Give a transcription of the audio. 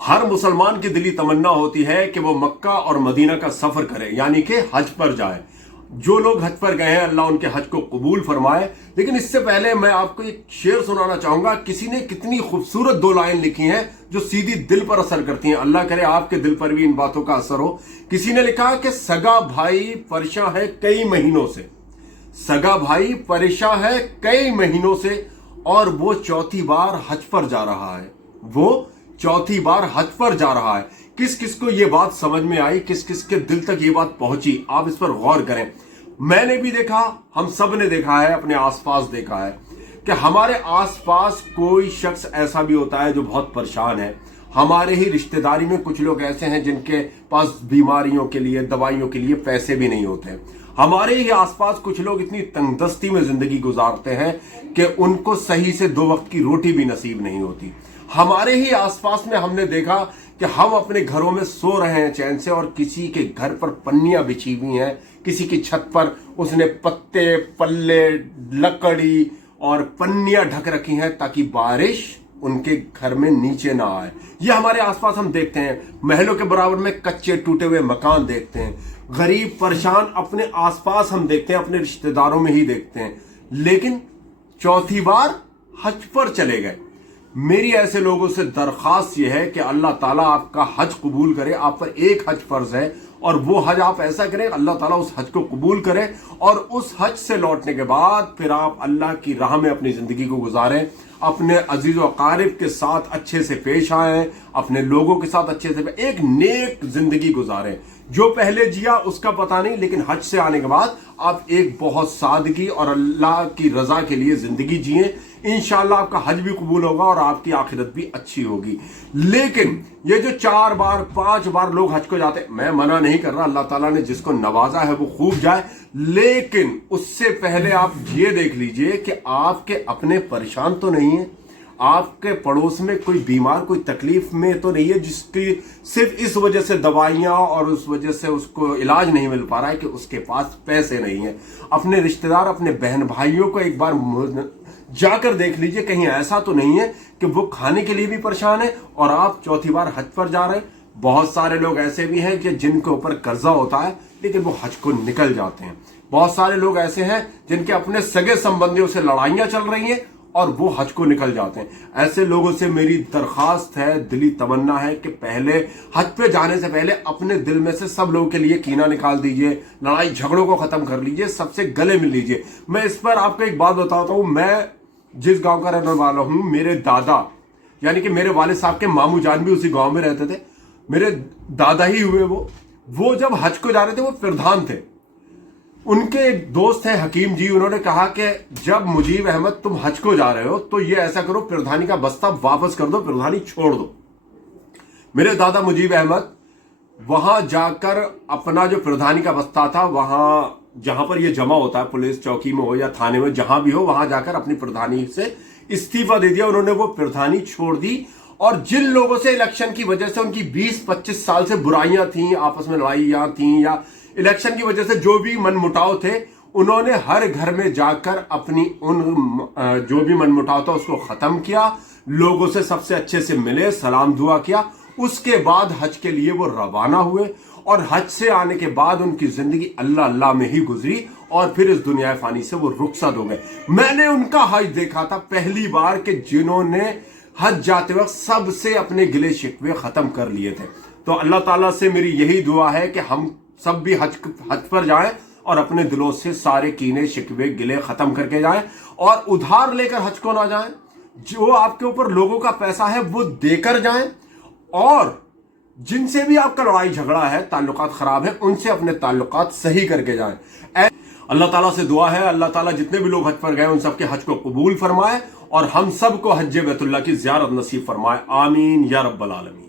हर मुसलमान की दिली तमन्ना होती है कि वो मक्का और मदीना का सफर करे, यानी कि हज पर जाए। जो लोग हज पर गए हैं अल्लाह उनके हज को कबूल फरमाए। लेकिन इससे पहले मैं आपको एक शेर सुनाना चाहूंगा। किसी ने कितनी खूबसूरत दो लाइन लिखी हैं जो सीधी दिल पर असर करती हैं। अल्लाह करे आपके दिल पर भी इन बातों का असर हो। किसी ने लिखा कि सगा भाई परेशान है कई महीनों से, सगा भाई परेशान है कई महीनों से, और वो चौथी बार हज पर जा रहा है, वो चौथी बार हज पर जा रहा है। किस किस को ये बात समझ में आई, किस किस के दिल तक ये बात पहुंची, आप इस पर गौर करें। मैंने भी देखा, हम सब ने देखा है, अपने आसपास देखा है कि हमारे आसपास कोई शख्स ऐसा भी होता है जो बहुत परेशान है। हमारे ही रिश्तेदारी में कुछ लोग ऐसे हैं जिनके पास बीमारियों के लिए, दवाइयों के लिए पैसे भी नहीं होते। हमारे ही आसपास कुछ लोग इतनी तंगदस्ती में जिंदगी गुजारते हैं कि उनको सही से 2 वक्त की रोटी भी नसीब नहीं होती। हमारे ही आसपास में हमने देखा कि हम अपने घरों में सो रहे हैं चैन से, और किसी के घर पर पन्नियां बिछी हुई हैं, किसी की छत पर उसने पत्ते, पल्ले, लकड़ी और पन्नियां ढक रखी हैं ताकि बारिश उनके घर में नीचे ना आए। ये हमारे आसपास हम देखते हैं। महलों के बराबर में कच्चे टूटे हुए मकान देखते हैं। गरीब परेशान अपने आसपास हम देखते हैं, अपने रिश्तेदारों में ही देखते हैं। लेकिन चौथी बार हज पर चले गए। मेरी ऐसे लोगों से दरखास्त यह है कि अल्लाह ताला आपका हज कबूल करे। आप पर एक हज फर्ज है, और वो हज आप ऐसा करें अल्लाह ताला उस हज को कबूल करे, और उस हज से लौटने के बाद फिर आप अल्लाह की राह में अपनी जिंदगी को गुजारें। अपने अजीज व अकारिब के साथ अच्छे से पेश आए, अपने लोगों के साथ अच्छे से एक नेक जिंदगी गुजारें। जो पहले जिया उसका पता नहीं, लेकिन हज से आने के बाद आप एक बहुत सादगी और अल्लाह की रजा के लिए जिंदगी जिए। इंशाअल्लाह आपका हज भी कबूल होगा और आपकी आखिरत भी अच्छी होगी। लेकिन ये जो 4 बार 5 बार लोग हज को जाते, मैं मना नहीं कर रहा, अल्लाह ताला ने जिसको नवाजा है वो खूब जाए। लेकिन उससे पहले आप ये देख लीजिए कि आपके अपने परेशान तो नहीं है, आपके पड़ोस में कोई बीमार, कोई तकलीफ में तो नहीं है, जिसकी सिर्फ इस वजह से दवाइयां और उस वजह से उसको इलाज नहीं मिल पा रहा है कि उसके पास पैसे नहीं है। अपने रिश्तेदार, अपने बहन भाइयों को एक बार जाकर देख लीजिए, कहीं ऐसा तो नहीं है कि वो खाने के लिए भी परेशान है और आप चौथी बार हज पर जा रहे हैं। बहुत सारे लोग ऐसे भी हैं कि जिनके ऊपर कर्जा होता है लेकिन वो हज को निकल जाते हैं। बहुत सारे लोग ऐसे हैं जिनके अपने सगे संबंधियों से लड़ाइयां चल रही हैं और वो हज को निकल जाते हैं। ऐसे लोगों से मेरी दरखास्त है, दिली तमन्ना है कि पहले हज पे जाने से पहले अपने दिल में से सब लोगों के लिए कीना निकाल दीजिए, लड़ाई झगड़ों को खत्म कर लीजिए, सबसे गले मिल लीजिए। मैं इस पर आपको एक बात बताता हूं। मैं जिस गांव का रहने वाला हूं, मेरे दादा यानी कि मेरे वालिद साहब के मामू जान भी उसी गांव में रहते थे। मेरे दादा ही हुए वो जब हज को जा रहे थे वो प्रधान थे। उनके एक दोस्त हैं हकीम जी, उन्होंने कहा कि जब मुजीब अहमद तुम हज को जा रहे हो तो ये ऐसा करो, प्रधानी का बस्ता वापस कर दो, प्रधानी छोड़ दो। मेरे दादा मुजीब अहमद वहां जाकर अपना जो प्रधानी का बस्ता था, वहां जहां पर ये जमा होता है, पुलिस चौकी में हो या थाने में, जहां भी हो, वहां जाकर अपनी प्रधानी से इस्तीफा दे दिया। उन्होंने वो प्रधानी छोड़ दी। और जिन लोगों से इलेक्शन की वजह से उनकी 20-25 साल से बुराइयां थी, आपस में लड़ाइयां थी, या इलेक्शन की वजह से जो भी मनमुटाव थे, उन्होंने हर घर में जाकर अपनी उन जो भी मनमुटाव था उसको खत्म किया। लोगों से सबसे अच्छे से मिले, सलाम दुआ किया। उसके बाद हज के लिए वो रवाना हुए और हज से आने के बाद उनकी जिंदगी अल्लाह अल्लाह में ही गुजरी और फिर इस दुनिया फानी से वो रुखसत हो गए। मैंने उनका हज देखा था पहली बार कि जिन्होंने हज जाते वक्त सबसे अपने गिले शिकवे खत्म कर लिए थे। तो अल्लाह ताला से मेरी यही दुआ है कि हम सब भी हज पर जाएं और अपने दिलों से सारे कीने शिकवे गिले खत्म करके जाएं और उधार लेकर हज को ना जाएं। जो आपके ऊपर लोगों का पैसा है वो देकर जाएं, और जिनसे भी आपका लड़ाई झगड़ा है, ताल्लुकात खराब है, उनसे अपने ताल्लुकात सही करके जाएं। अल्लाह ताला से दुआ है अल्लाह ताला जितने भी लोग हज पर गए उन सबके हज को कबूल फरमाए और हम सबको हज बैतुल्लाह की ज़ियारत नसीब फरमाए। आमीन या रब्बल आलमीन।